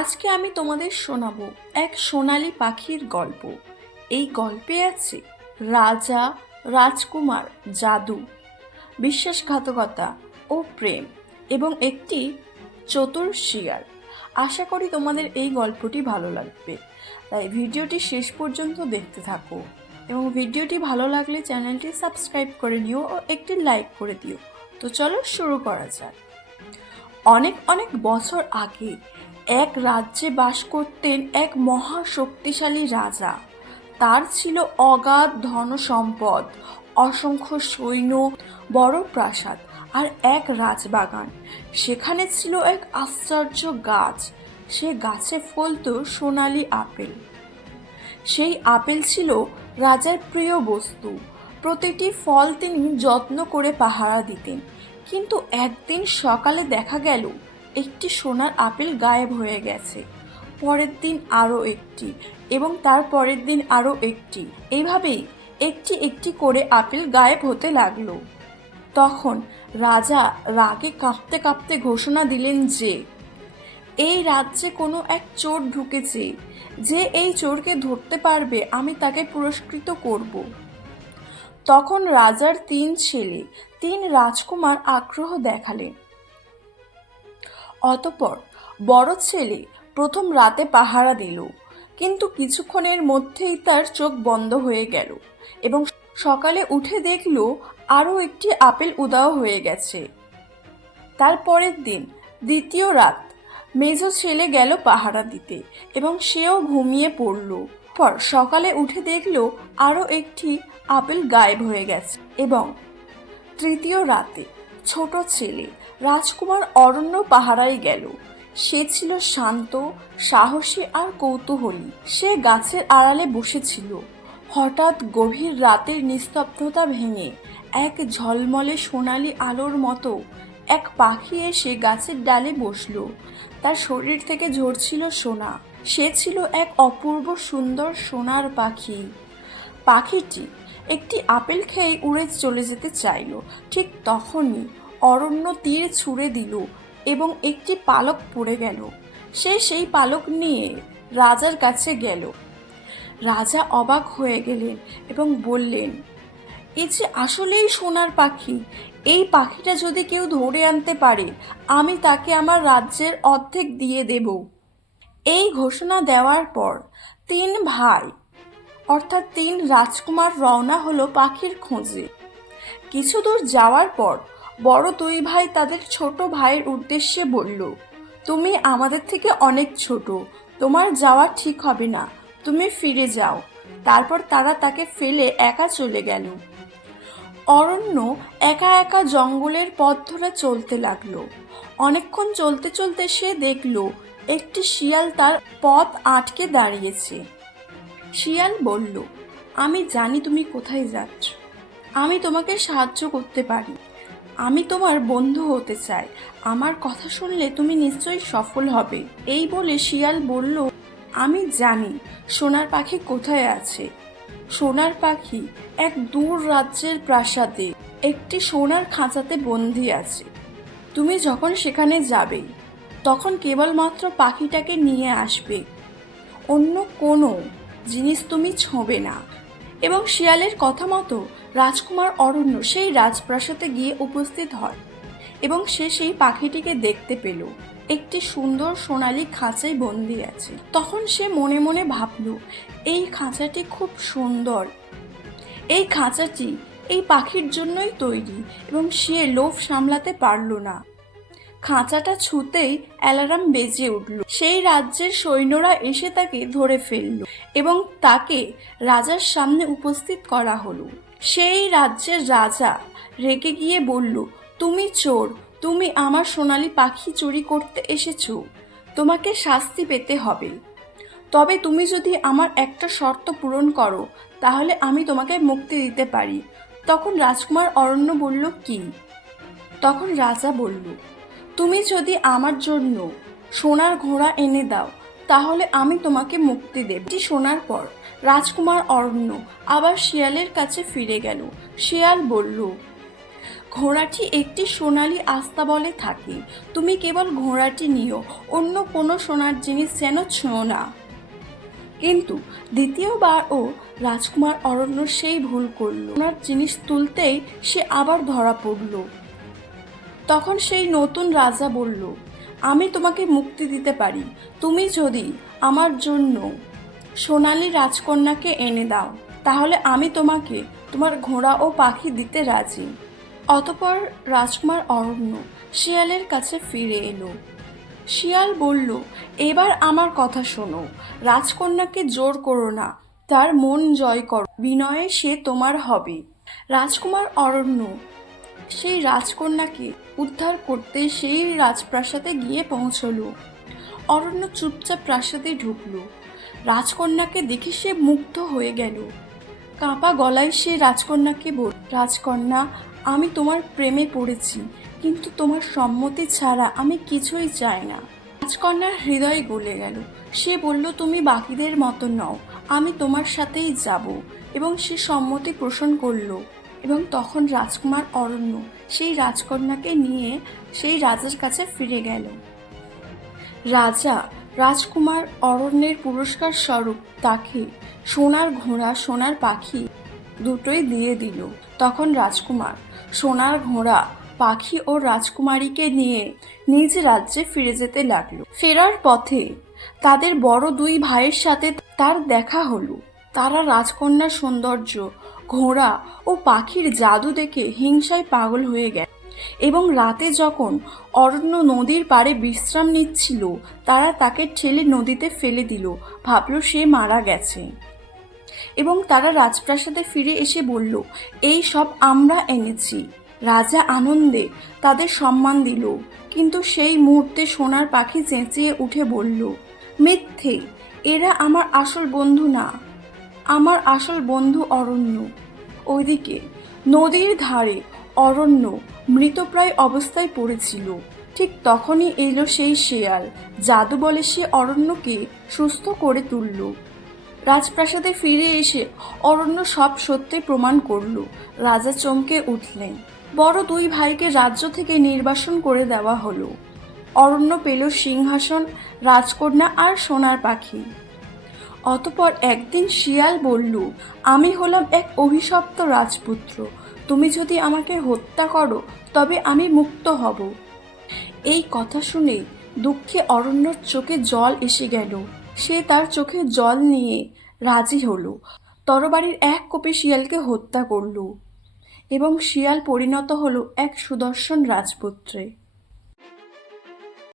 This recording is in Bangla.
আজকে আমি তোমাদের শোনাবো এক সোনালি পাখির গল্প। এই গল্পে আছে রাজা, রাজকুমার, জাদু, বিশ্বাসঘাতকতা ও প্রেম এবং একটি চতুর শিয়াল। আশা করি তোমাদের এই গল্পটি ভালো লাগবে। তাই ভিডিওটি শেষ পর্যন্ত দেখতে থাকো এবং ভিডিওটি ভালো লাগলে চ্যানেলটি সাবস্ক্রাইব করে নিও ও একটি লাইক করে দিও। তো চলো শুরু করা যাক। অনেক অনেক বছর আগে এক রাজ্যে বাস করতেন এক মহা শক্তিশালী রাজা। তার ছিল অগাধ ধন সম্পদ অসংখ্য সৈন্য, বড় প্রাসাদ আর এক রাজবাগান। সেখানে ছিল এক আশ্চর্য গাছ। সে গাছে ফলত সোনালি আপেল। সেই আপেল ছিল রাজার প্রিয় বস্তু। প্রতিটি ফল তিনি যত্ন করে পাহারা দিতেন। কিন্তু একদিন সকালে দেখা গেল একটি সোনার আপেল গায়েব হয়ে গেছে। পরের দিন আরও একটি এবং তার পরের দিন আরও একটি। এইভাবেই একটি একটি করে আপেল গায়েব হতে লাগল। তখন রাজা রাগে কাঁপতে কাঁপতে ঘোষণা দিলেন যে, এই রাজ্যে কোনো এক চোর ঢুকেছে। যে এই চোরকে ধরতে পারবে, আমি তাকে পুরস্কৃত করব। তখন রাজার তিন ছেলে, তিন রাজকুমার আগ্রহ দেখালেন। অতপর বড় ছেলে প্রথম রাতে পাহারা দিল, কিন্তু কিছুক্ষণের মধ্যেই তার চোখ বন্ধ হয়ে গেল এবং সকালে উঠে দেখল আরও একটি আপেল উদাও হয়ে গেছে। তার পরের দিন, দ্বিতীয় রাত মেজ ছেলে গেল পাহারা দিতে এবং সেও ঘুমিয়ে পড়ল। পর সকালে উঠে দেখল আরও একটি আপেল গায়েব হয়ে গেছে এবং তৃতীয় রাতে ছোট ছেলে রাজকুমার অরণ্য পাহারায় গেল। সে ছিল শান্ত, সাহসী আর কৌতূহলী। সে গাছের আড়ালে বসেছিল। হঠাৎ গভীর রাতের নিস্তব্ধতা ভেঙে এক ঝলমলে সোনালি আলোর মতো এক পাখি এসে গাছের ডালে বসল। তার শরীর থেকে ঝরছিল সোনা। সে ছিল এক অপূর্ব সুন্দর সোনার পাখি। পাখিটি একটি আপেল খেয়ে উড়ে চলে যেতে চাইল। ঠিক তখনই অরণ্য তীর ছুঁড়ে দিল এবং একটি পালক পড়ে গেল। সে সেই পালক নিয়ে রাজার কাছে গেল। রাজা অবাক হয়ে গেলেন এবং বললেন, এ যে আসলেই সোনার পাখি, এই পাখিটা যদি কেউ ধরে আনতে পারে, আমি তাকে আমার রাজ্যের অর্ধেক দিয়ে দেব। এই ঘোষণা দেওয়ার পর তিন ভাই, অর্থাৎ তিন রাজকুমার রওনা হলো পাখির খোঁজে। কিছু দূর যাওয়ার পর বড় দুই ভাই তাদের ছোট ভাইয়ের উদ্দেশ্যে বলল, তুমি আমাদের থেকে অনেক ছোট, তোমার যাওয়া ঠিক হবে না, তুমি ফিরে যাও। তারপর তারা তাকে ফেলে একা চলে গেল। অরণ্য একা একা জঙ্গলের পথ ধরে চলতে লাগল। অনেকক্ষণ চলতে চলতে সে দেখল, একটি শিয়াল তার পথ আটকে দাঁড়িয়েছে। শিয়াল বলল, আমি জানি তুমি কোথায় যাচ্ছ। আমি তোমাকে সাহায্য করতে পারি। আমি তোমার বন্ধু হতে চাই। আমার কথা শুনলে তুমি নিশ্চয়ই সফল হবে। এই বলে শিয়াল বলল, আমি জানি সোনার পাখি কোথায় আছে। সোনার পাখি এক দূর রাজ্যের প্রাসাদে, একটি সোনার খাঁচাতে বন্দি আছে। তুমি যখন সেখানে যাবে, তখন কেবলমাত্র পাখিটাকে নিয়ে আসবে। অন্য কোনো জিনিস তুমি ছোঁবে না। এবং শিয়ালের কথা মতো রাজকুমার অরণ্য সেই রাজপ্রাসাদে গিয়ে উপস্থিত হয় এবং সে সেই পাখিটিকে দেখতে পেল। একটি সুন্দর সোনালী খাঁচায় বন্দি আছে। তখন সে মনে মনে ভাবল, এই খাঁচাটি খুব সুন্দর। এই খাঁচাটি এই পাখির জন্যই তৈরি এবং সে লোভ সামলাতে পারল না। খাঁচাটা ছুতেই অ্যালার্ম বেজে উঠল। সেই রাজ্যের সৈন্যরা এসে তাকে ধরে ফেলল এবং তাকে রাজার সামনে উপস্থিত করা হলো। সেই রাজ্যের রাজা রেগে গিয়ে বলল, তুমি চোর, তুমি আমার সোনালি পাখি চুরি করতে এসেছ, তোমাকে শাস্তি পেতে হবে। তবে তুমি যদি আমার একটা শর্ত পূরণ করো, তাহলে আমি তোমাকে মুক্তি দিতে পারি। তখন রাজকুমার অরণ্য বলল, কি? তখন রাজা বলল তুমি যদি আমার জন্য সোনার ঘোড়া এনে দাও, তাহলে আমি তোমাকে মুক্তি দেব। এটি শোনার পর রাজকুমার অরণ্য আবার শিয়ালের কাছে ফিরে গেল। শিয়াল বলল, ঘোড়াটি একটি সোনালী আস্তাবলে থাকে। তুমি কেবল ঘোড়াটি নিও, অন্য কোনো সোনার জিনিস যেন ছুঁয়ো না। কিন্তু দ্বিতীয়বার ও রাজকুমার অরণ্য সেই ভুল করল। ওনার জিনিস তুলতেই সে আবার ধরা পড়ল। তখন সেই নতুন রাজা বলল, আমি তোমাকে মুক্তি দিতে পারি। তুমি যদি আমার জন্য সোনালী রাজকন্যাকে এনে দাও, তাহলে আমি তোমাকে তোমার ঘোড়া ও পাখি দিতে রাজি অতপর রাজকুমার অরণ্য শিয়ালের কাছে ফিরে এলো। শিয়াল বলল, এবার আমার কথা শোনো। রাজকন্যাকে জোর করো না, তার মন জয় করো। বিনয়ে সে তোমার হবে রাজকুমার অরণ্য সেই রাজকন্যাকে উদ্ধার করতে সেই রাজপ্রাসাদে গিয়ে পৌঁছলো? অরণ্য চুপচাপ প্রাসাদে ঢুকলো। রাজকন্যাকে দেখে সে মুগ্ধ হয়ে গেল। কাঁপা গলায় সে রাজকন্যাকে বল, রাজকন্যা, আমি তোমার প্রেমে পড়েছি, কিন্তু তোমার সম্মতি ছাড়া আমি কিছুই চাই না। রাজকন্যার হৃদয় গলে গেল। সে বলল, তুমি বাকিদের মতো নও, আমি তোমার সাথেই যাব। এবং সে সম্মতি পোষণ করল। এবং তখন রাজকুমার অরণ্য সেই রাজকন্যাকে নিয়ে সেই রাজার কাছে ফিরে গেল। রাজা রাজকুমার অরণ্যের পুরস্কার স্বরূপ তাকে সোনার ঘোড়া, সোনার পাখি দুটোই দিয়ে দিল। তখন রাজকুমার সোনার ঘোড়া, পাখি ও রাজকুমারীকে নিয়ে নিজ রাজ্যে ফিরে যেতে লাগল। ফেরার পথে তাদের বড় দুই ভাইয়ের সাথে তার দেখা হলো। তারা রাজকন্যার সৌন্দর্য ঘোড়া ও পাখির জাদু দেখে হিংসায় পাগল হয়ে গেল। এবং রাতে যখন অরণ্য নদীর পাড়ে বিশ্রাম নিচ্ছিল, তারা তাকে ঠেলে নদীতে ফেলে দিল। ভাবল সে মারা গেছে। এবং তারা রাজপ্রাসাদে ফিরে এসে বলল, এই সব আমরা এনেছি। রাজা আনন্দে তাদের সম্মান দিল। কিন্তু সেই মুহূর্তে সোনার পাখি চেঁচিয়ে উঠে বলল, মিথ্যে, এরা আমার আসল বন্ধু না। আমার আসল বন্ধু অরণ্য। ওইদিকে নদীর ধারে অরণ্য মৃতপ্রায় অবস্থায় পড়েছিল। ঠিক তখনই এলো সেই শেয়াল, জাদু বলে সে অরণ্যকে সুস্থ করে তুলল। রাজপ্রাসাদে ফিরে এসে অরণ্য সব সত্যি প্রমাণ করল। রাজা চমকে উঠলেন। বড় দুই ভাইকে রাজ্য থেকে নির্বাসন করে দেওয়া হলো। অরণ্য পেল সিংহাসন, রাজকন্যা আর সোনার পাখি। অতপর একদিন শিয়াল বলল, আমি হলাম এক অভিশপ্ত রাজপুত্র। তুমি যদি আমাকে হত্যা করো, তবে আমি মুক্ত হব এই কথা শুনে দুঃখে অরণ্যর চোখে জল এসে গেল। সে তার চোখে জল নিয়ে রাজি হলো। তরবারির এক কোপে শিয়ালকে হত্যা করল এবং শিয়াল পরিণত হলো এক সুদর্শন রাজপুত্রে।